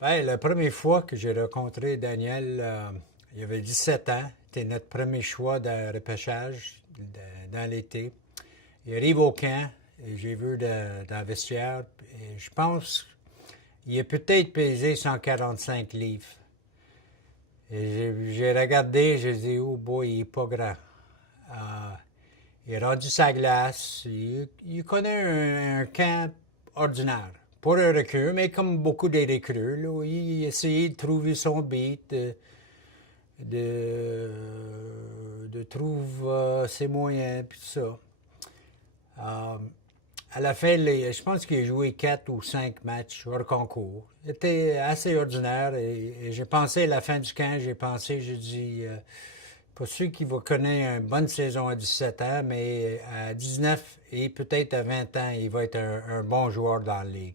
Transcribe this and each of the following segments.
Ben, la première fois que j'ai rencontré Daniel, il avait 17 ans. C'était notre premier choix de repêchage dans l'été. Il arrive au camp, et j'ai vu dans le vestiaire, et je pense qu'il a peut-être pesé 145 livres. Et j'ai regardé, j'ai dit, oh boy, il est pas grand. Euh, il est rendu sa glace. Il connaît un camp ordinaire. Pas un recrue, mais comme beaucoup des recrues, là, il essayait de trouver son beat, de trouver ses moyens, puis tout ça. Euh, à la fin, je pense qu'il a joué 4 ou 5 matchs hors concours. Il était assez ordinaire et j'ai pensé à la fin du camp, j'ai dit, pas sûr qu'il va connaître une bonne saison à 17 ans, mais à 19 et peut-être à 20 ans, il va être un bon joueur dans la ligue.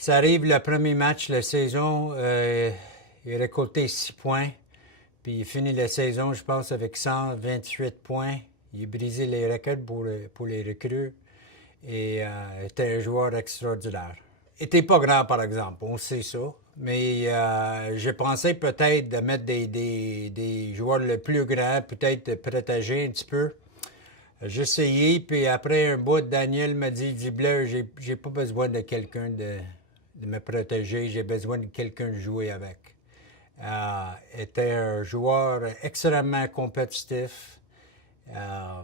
Ça arrive le premier match de la saison, il a récolté 6 points, puis il finit la saison, je pense, avec 128 points. Il a brisé les records pour les recrues et était un joueur extraordinaire. Il n'était pas grand, par exemple, on sait ça. Mais j'ai pensé peut-être de mettre des joueurs le plus grands, peut-être de protéger un petit peu. J'ai essayé, puis après un bout, Daniel m'a dit Bleu, j'ai pas besoin de quelqu'un de me protéger, j'ai besoin de quelqu'un de jouer avec. Était un joueur extrêmement compétitif. Euh,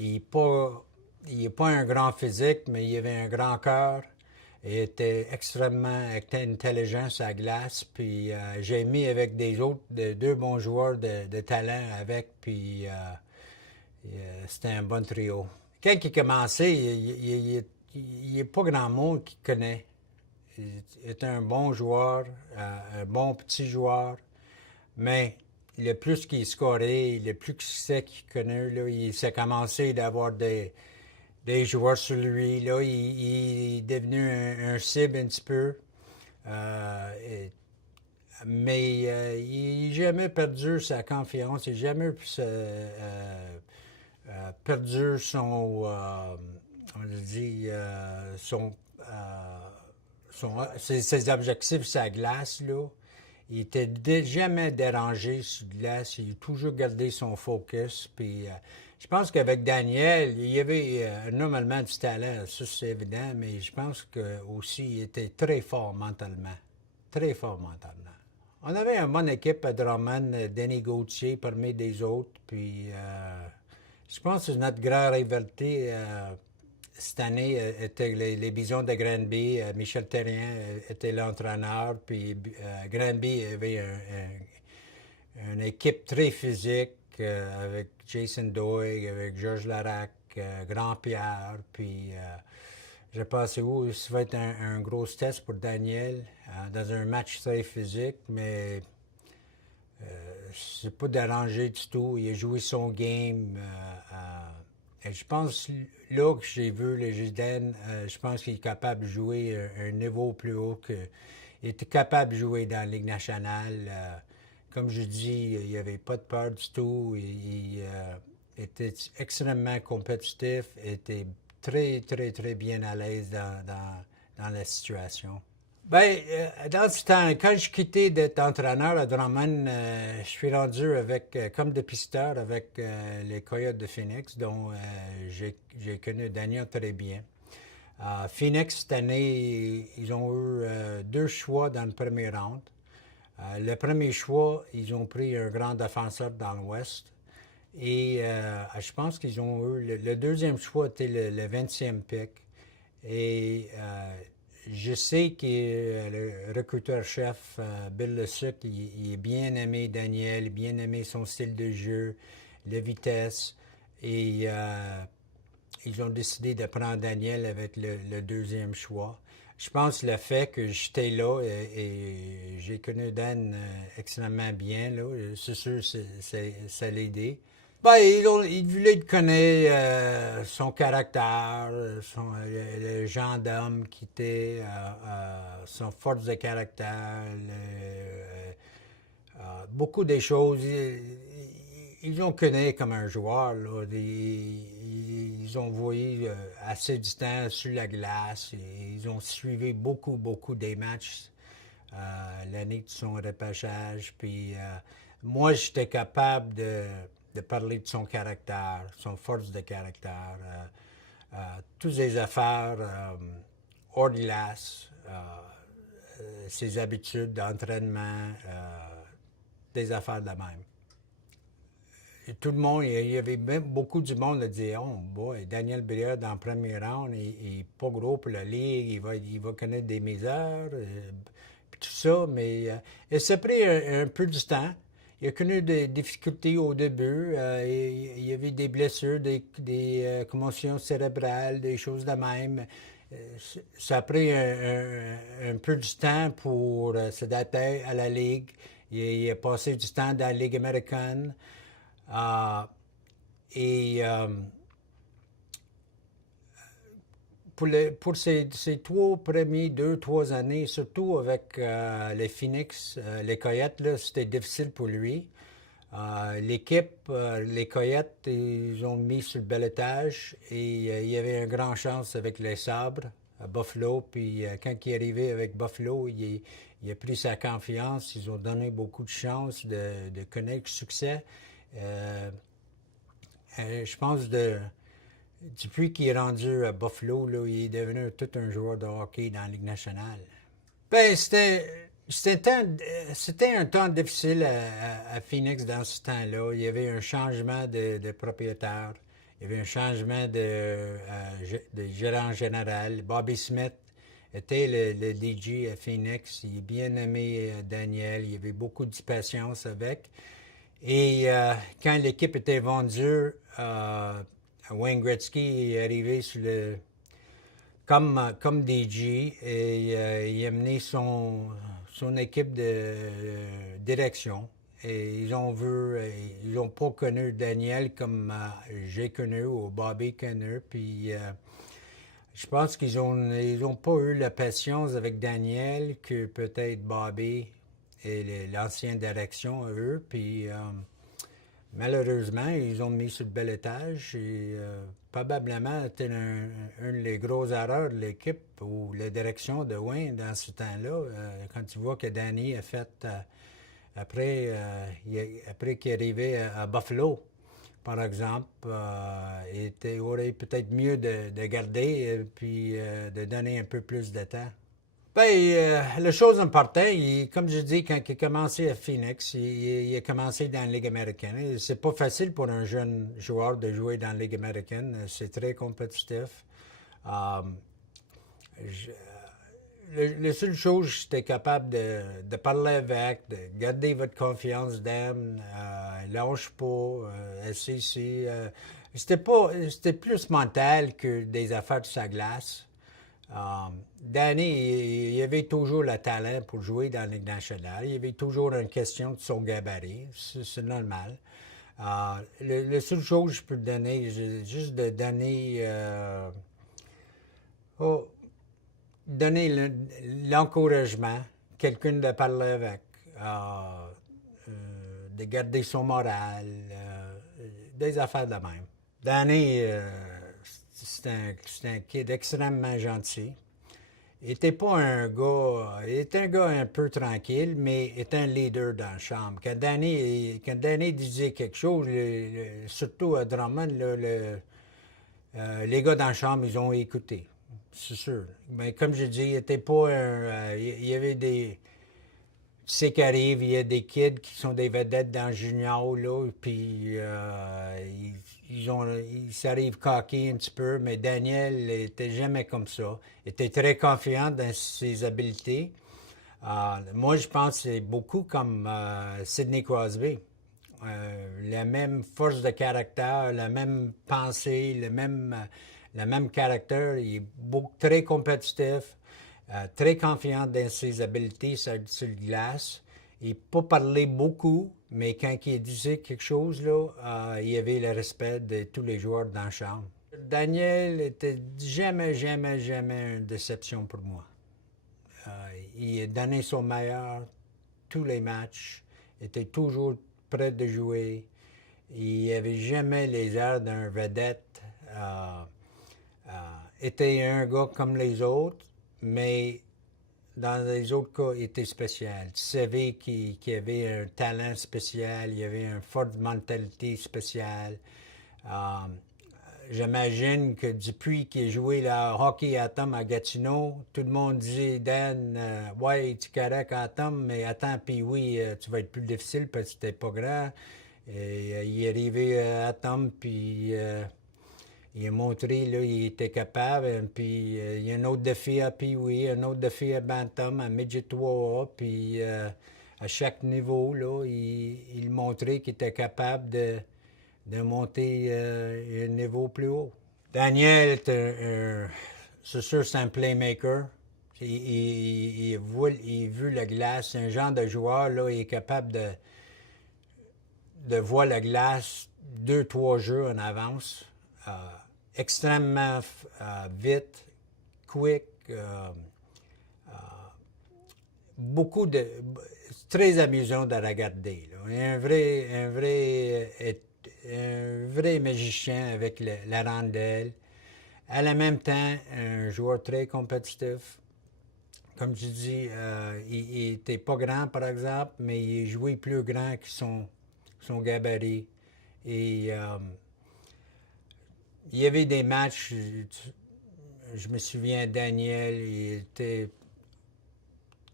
il n'est pas un grand physique, mais il avait un grand cœur. Il était extrêmement intelligent sur la glace. Puis j'ai mis avec deux bons joueurs de talent avec. Puis c'était un bon trio. Quand il a commencé, il n'y a pas grand monde qui connaît. Il était un bon joueur, un bon petit joueur, mais le plus qu'il scorait, le plus qu'il sait qu'il connaît, là, il s'est commencé d'avoir des joueurs sur lui. Là, il est devenu un cible un petit peu. Mais il n'a jamais perdu sa confiance, il n'a jamais perdu on dit, ses objectifs sur la glace. Là. Il n'était jamais dérangé sur la glace, il a toujours gardé son focus. Puis, je pense qu'avec Daniel, il y avait normalement du talent, ça c'est évident, mais je pense qu'aussi il était très fort mentalement. Très fort mentalement. On avait une bonne équipe à Drummond, Denis Gauthier parmi des autres, puis je pense que notre grande rivalité cette année était les Bisons de Granby. Michel Terrien était l'entraîneur, puis Granby avait une équipe très physique avec Jason Doig, avec Georges Larac, Grand-Pierre, puis je pense que ça va être un gros test pour Daniel dans un match très physique, mais c'est pas dérangé du tout. Il a joué son game. Et je pense, là que j'ai vu le Giden, je pense qu'il est capable de jouer un niveau plus haut que. Il était capable de jouer dans la Ligue nationale. Comme je dis, il n'y avait pas de peur du tout. Il était extrêmement compétitif, était très, très, très bien à l'aise dans la situation. Ben, dans ce temps, quand je quittais d'être entraîneur à Drummond, je suis rendu avec, comme dépisteur avec les Coyotes de Phoenix, dont j'ai connu Daniel très bien. Phoenix, cette année, ils ont eu 2 choix dans le premier round. Le premier choix, ils ont pris un grand défenseur dans l'Ouest. Et je pense qu'ils ont eu. Le deuxième choix était le 20e pick. Et je sais que le recruteur-chef, Bill Lesuc, il est bien aimé Daniel, bien aimé son style de jeu, la vitesse. Et ils ont décidé de prendre Daniel avec le deuxième choix. Je pense le fait que j'étais là et j'ai connu Dan extrêmement bien, là, c'est sûr, ça l'a aidé. Ben, il voulait connaître son caractère, le genre d'homme qui était, son force de caractère, beaucoup des choses. Ils ont connu comme un joueur. Là, ils ont voyé assez du temps sur la glace. Ils ont suivi beaucoup, beaucoup des matchs l'année de son repêchage. Puis moi, j'étais capable de parler de son caractère, son force de caractère, toutes les affaires hors de glace, ses habitudes d'entraînement, des affaires de la même. Et tout le monde, il y avait même beaucoup du monde qui disait, oh boy, Daniel Brière dans le premier round, il n'est pas gros pour la ligue, il va connaître des misères, puis tout ça, mais ça a pris un peu du temps. Il a connu des difficultés au début. Il y avait des blessures, des commotions cérébrales, des choses de même. Ça a pris un peu du temps pour s'adapter à la Ligue. Il a passé du temps dans la Ligue américaine. Et pour ces 2, 3 années, surtout avec les Phoenix, les Coyotes, là, c'était difficile pour lui. L'équipe, les Coyotes, ils ont mis sur le bel étage et il y avait une grande chance avec les Sabres à Buffalo. Puis quand il est arrivé avec Buffalo, il a pris sa confiance. Ils ont donné beaucoup de chances de connaître le succès. Je pense depuis qu'il est rendu à Buffalo, là, il est devenu tout un joueur de hockey dans la Ligue nationale. Ben, c'était un temps difficile à Phoenix dans ce temps-là. Il y avait un changement de propriétaire. Il y avait un changement de gérant général. Bobby Smith était le DJ à Phoenix. Il a bien aimé Daniel. Il y avait beaucoup de patience avec. Et quand l'équipe était vendue, Wayne Gretzky est arrivé comme DG et il a mené son équipe de direction. Et ils ont pas connu Daniel comme j'ai connu ou Bobby connu. Puis je pense qu'ils ont pas eu la patience avec Daniel que peut-être Bobby et l'ancienne direction à eux. Puis malheureusement, ils ont mis sur le bel étage et probablement c'était une des grosses erreurs de l'équipe ou la direction de Wayne dans ce temps-là. Quand tu vois que Danny a fait après qu'il est arrivé à Buffalo, par exemple, il aurait peut-être mieux de garder puis de donner un peu plus de temps. Ben, la chose importante, comme je dis, quand il a commencé à Phoenix, il a commencé dans la Ligue américaine. C'est pas facile pour un jeune joueur de jouer dans la Ligue américaine. C'est très compétitif. La seule chose, j'étais capable de parler avec, de garder votre confiance d'âme, lâche pas, c'était plus mental que des affaires de sa glace. Danny, il avait toujours le talent pour jouer dans la Ligue nationale. Il y avait toujours une question de son gabarit. C'est normal. La seule chose que je peux te donner, juste de donner, donner l'encouragement, quelqu'un de parler avec, de garder son moral, des affaires de même. Danny, c'est un kid extrêmement gentil. Il était un gars un peu tranquille, mais était un leader dans la chambre. Quand Danny disait quelque chose, surtout à Drummond, les gars dans la chambre, ils ont écouté. C'est sûr. Mais comme je dis, il était pas il y avait des. Tu sais qu'arrive, il y a des kids qui sont des vedettes dans le junior, là, puis ils s'arrivent coqués un petit peu, mais Daniel n'était jamais comme ça. Il était très confiant dans ses habiletés. Moi, je pense que c'est beaucoup comme Sidney Crosby. La même force de caractère, la même pensée, le même caractère. Il est très compétitif, très confiant dans ses habiletés sur le glace. Il pas parler beaucoup, mais quand il disait quelque chose, là, il y avait le respect de tous les joueurs dans la chambre. Daniel était jamais, jamais, jamais une déception pour moi. Il a donné son meilleur tous les matchs, était toujours prêt de jouer. Il n'avait jamais les airs d'un vedette. Était un gars comme les autres, mais dans les autres cas, était spécial. Tu savais qu'il avait un talent spécial, il avait une forte mentalité spéciale. J'imagine que depuis qu'il a joué le hockey à Tom à Gatineau, tout le monde disait, Dan, ouais, tu es correct à Tom, mais attends, puis oui, tu vas être plus difficile parce que t'es pas grand. Et, il est arrivé à Tom, puis il a montré, là, il était capable. Puis il y a un autre défi à Pee-Wee, un autre défi à Bantam, à Midget 3A. Puis à chaque niveau, là, il montrait qu'il était capable de monter un niveau plus haut. Daniel est c'est sûr, c'est un playmaker. Il veut la glace. C'est un genre de joueur, là, il est capable de voir la glace 2-3 jeux en avance. Extrêmement vite, quick, beaucoup de... très amusant de regarder. Là. Un vrai magicien avec la rondelle. À la même temps, un joueur très compétitif. Comme tu dis, il n'était pas grand, par exemple, mais il jouait plus grand que son gabarit. Et il y avait des matchs, je me souviens, Daniel, il était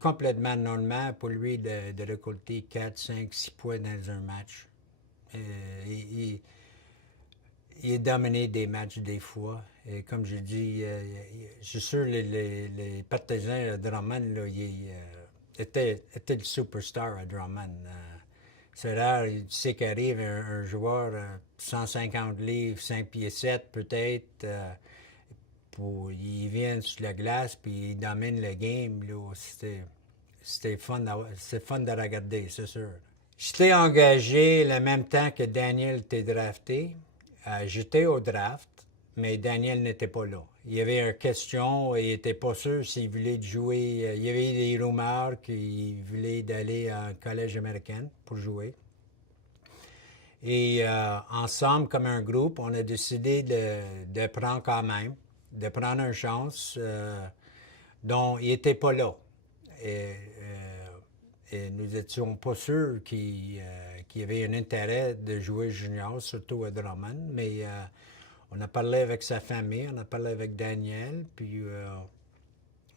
complètement normal pour lui de récolter 4, 5, 6 points dans un match. Il a dominé des matchs des fois. Et comme je dis, je suis sûr les partisans de Drummond, là, il était le superstar à Drummond. C'est rare, tu sais qu'arrive un joueur 150 livres, 5 pieds 7 peut-être, il vient sur la glace puis il domine le game. Là, c'était fun, c'est fun de regarder, c'est sûr. J'étais engagé le même temps que Daniel était drafté. J'étais au draft, mais Daniel n'était pas là. Il y avait une question, il n'était pas sûr s'il voulait jouer. Il y avait des rumeurs qu'il voulait aller à un collège américain pour jouer. Et ensemble, comme un groupe, on a décidé de prendre quand même, de prendre une chance dont il n'était pas là. Et nous n'étions pas sûrs qu'il y avait un intérêt de jouer junior, surtout à Drummond, mais on a parlé avec sa famille, on a parlé avec Daniel, puis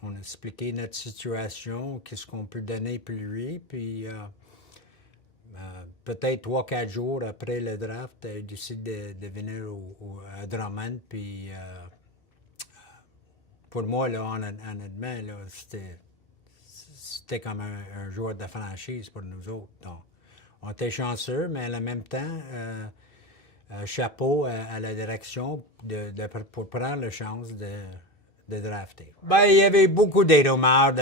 on a expliqué notre situation, qu'est-ce qu'on peut donner pour lui, puis peut-être 3-4 jours après le draft, il a décidé de venir à Drummond, puis pour moi, là, honnêtement, là, c'était comme un joueur de franchise pour nous autres. Donc, on était chanceux, mais en même temps, chapeau à la direction pour prendre la chance de drafter. Ben, il y avait beaucoup de rumeurs.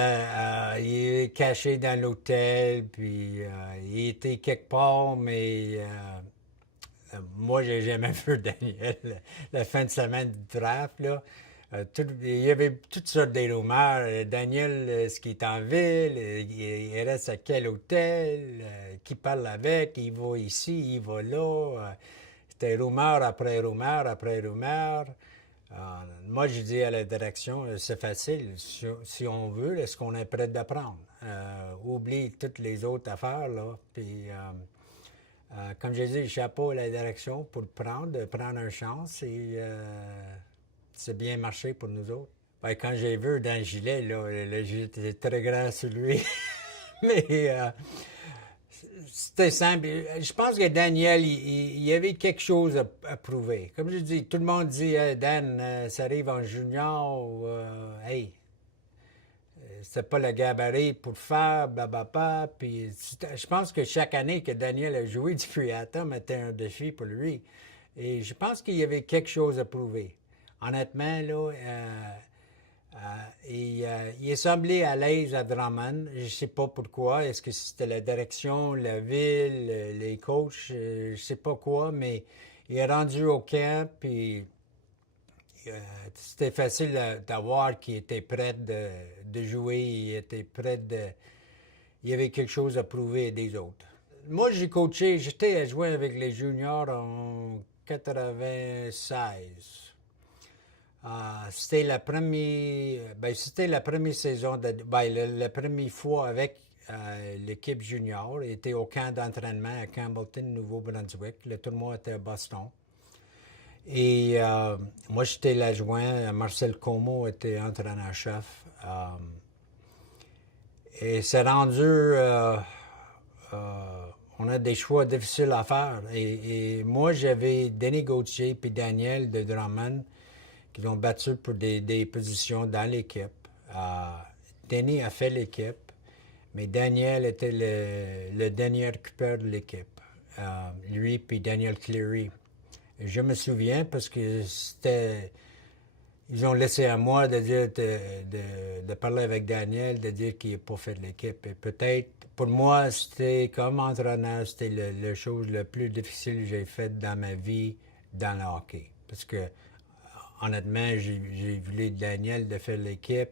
Il est caché dans l'hôtel, puis il était quelque part, mais moi, j'ai jamais vu Daniel la fin de semaine du draft, là. Il y avait toutes sortes de rumeurs. Daniel, est-ce qu'il est en ville? Il reste à quel hôtel? Qui parle avec? Il va ici, il va là. C'était rumeur après rumeur après rumeur. Moi, je dis à la direction, c'est facile. Si on veut, est-ce qu'on est prêt d'apprendre? Oublie toutes les autres affaires, là. Puis, comme je dis, chapeau à la direction pour prendre une chance et c'est bien marché pour nous autres. Ben, quand j'ai vu dans le gilet, là, le gilet était très grand sur lui. Mais c'était simple. Je pense que Daniel, il y avait quelque chose à prouver. Comme je dis, tout le monde dit, hey, Dan, ça arrive en junior, hey, c'est pas le gabarit pour faire, blablabla. Puis je pense que chaque année que Daniel a joué depuis Atom était un défi pour lui. Et je pense qu'il y avait quelque chose à prouver. Honnêtement, là, il est semblé à l'aise à Drummond. Je ne sais pas pourquoi. Est-ce que c'était la direction, la ville, les coachs, je ne sais pas quoi, mais il est rendu au camp, puis c'était facile d'avoir qu'il était prêt de jouer, il était prêt il y avait quelque chose à prouver des autres. Moi, j'ai coaché, j'étais à jouer avec les juniors en 96. C'était c'était la première saison, la première fois avec l'équipe junior. Il était au camp d'entraînement à Campbellton, Nouveau-Brunswick. Le tournoi était à Boston. Et moi, j'étais l'adjoint. Marcel Como était entraîneur-chef. Et c'est rendu... on a des choix difficiles à faire. Et moi, j'avais Denis Gauthier et Daniel de Drummond qui ont battu pour des positions dans l'équipe. Denis a fait l'équipe, mais Daniel était le dernier recruteur de l'équipe. Lui puis Daniel Cleary. Et je me souviens parce que c'était... Ils ont laissé à moi de dire de parler avec Daniel, de dire qu'il n'a pas fait de l'équipe. Et peut-être, pour moi, c'était comme entraîneur, c'était la chose la plus difficile que j'ai faite dans ma vie dans le hockey. Parce que, honnêtement, j'ai voulu Daniel de faire l'équipe.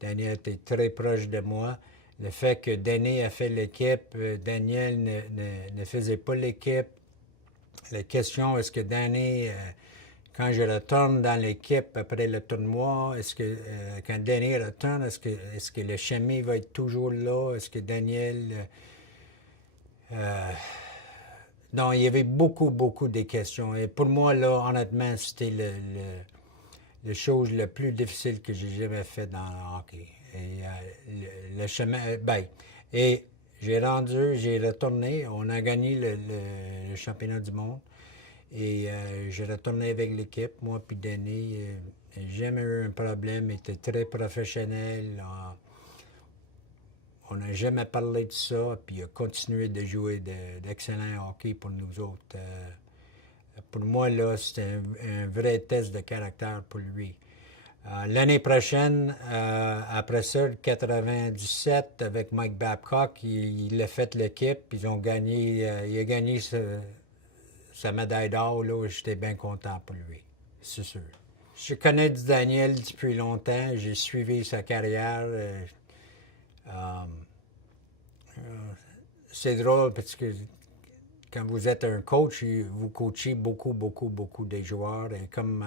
Daniel était très proche de moi. Le fait que Denis a fait l'équipe, Daniel ne faisait pas l'équipe. La question, est-ce que Denis... quand je retourne dans l'équipe après le tournoi, est-ce que quand Daniel retourne, est-ce que le chimie va être toujours là? Est-ce que Daniel... non, il y avait beaucoup de questions. Et pour moi, là, honnêtement, c'était la chose la plus difficile que j'ai jamais fait dans le hockey. Et le chemin... et j'ai retourné, on a gagné le championnat du monde. Et j'ai retourné avec l'équipe, moi puis Denis. J'ai jamais eu un problème, il était très professionnel. On n'a jamais parlé de ça, puis il a continué de jouer d'excellent hockey pour nous autres. Pour moi, là, c'était un vrai test de caractère pour lui. L'année prochaine, après ça, 97, avec Mike Babcock, il a fait l'équipe, ils ont gagné, il a gagné sa médaille d'or, là, j'étais bien content pour lui, c'est sûr. Je connais Daniel depuis longtemps, j'ai suivi sa carrière. C'est drôle parce que quand vous êtes un coach, vous coachez beaucoup des joueurs. Et comme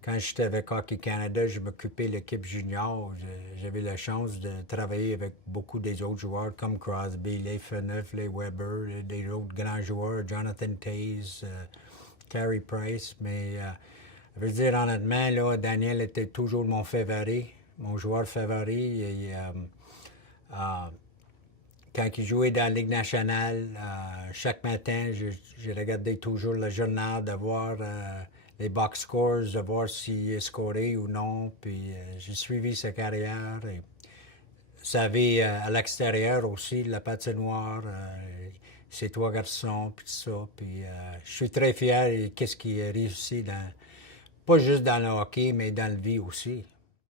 quand j'étais avec Hockey Canada, je m'occupais de l'équipe junior. J'avais la chance de travailler avec beaucoup des autres joueurs comme Crosby, les Phaneuf, les Weber, des autres grands joueurs, Jonathan Toews, Carey Price. Mais je veux dire honnêtement, là, Daniel était toujours mon favori, mon joueur favori. Et, quand il jouait dans la Ligue nationale, chaque matin, je regardais toujours le journal de voir les box scores, de voir s'il a scoré ou non. Puis j'ai suivi sa carrière. Et savais à l'extérieur aussi, la patinoire, ses trois garçons, puis tout ça. Puis je suis très fier de ce qu'il a réussi, pas juste dans le hockey, mais dans la vie aussi.